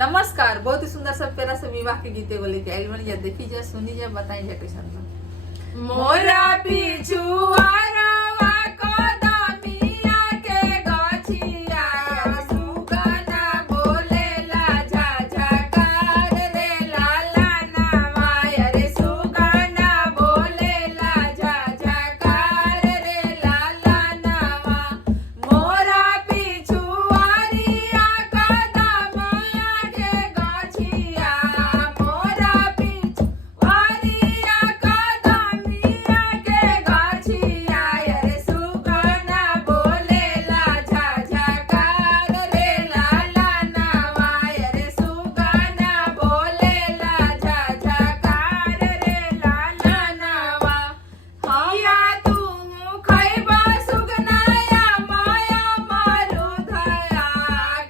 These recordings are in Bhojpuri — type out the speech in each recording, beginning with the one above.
नमस्कार। बहुत ही सुंदर सब प्यारा से विवाह के गीते बोले के आइल बनी। देखी जाए, सुनी जाए, बताई जाए कैसन बा। मोरा पिछुआरवा कदमिया के गछिया सुगना बोलेला झझकार रे लाला नावा रे सुगना बोलेला झझकार रे लाला नावा। मोरा पिछुआरिया कदमिया के गछिया मोरा पिछुआरिया कदमिया के गछिया रे सुगना बोलेला झझकार रे लाला नावा रे सुगना बोलेला झझकार रे लाला नावा। हिया तू खैबा सुगनाया माया मरुधया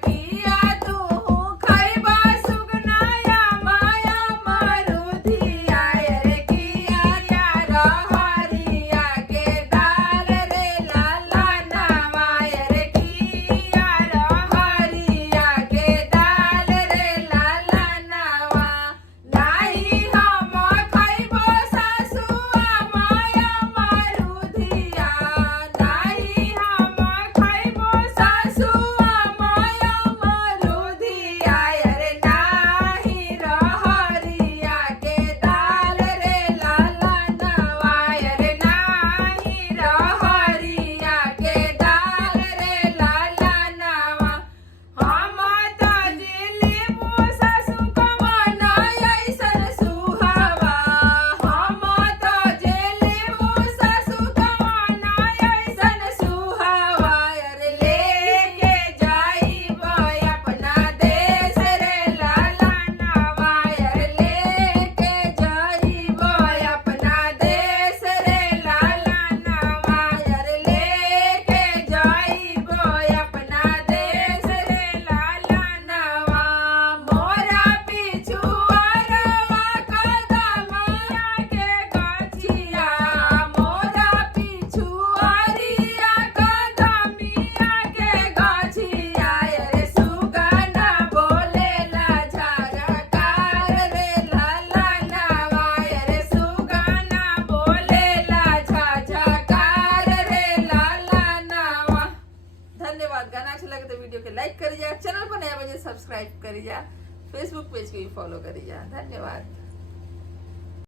किया तू खैबा सुगनाया माया मरुधिया रे किया रहरिया के दाल रे लाला नावा रे किया रहरिया के दाल रे लाला नावा। नाही हम खैबो सासुआ माया मरुधिया नाही हम खैबो सासुआ माया मरुधिया रे नाही रहरिया के दाल रे लाला नावा रे नाही रहरिया के दाल रे लाला नावा। हम त जिलिबो सासु कवना ऐसन सुहावा हम त जिलिबो सासु कवना ऐसन सुहावा रे लेके जाइबो अपना देश रे लाला नावा रे लेके जाइबो अपना देश रे लाला नावा रे लेके जाइबो अपना देश रे लाला नावा। मोरा पिछुआरवा कदमिया के गछिया मोरा पिछुआरिया कदमिया के गछिया रे सुगना बोलेला झझकार रे लाला नावा रे सुगना बोलेला झझकार रे लाला नावा। धन्यवाद। गाना अच्छा लगे तो वीडियो के लाइक करिए, चैनल पर नया बजे सब्सक्राइब करिए, फेसबुक पेज के भी फॉलो करिए। धन्यवाद।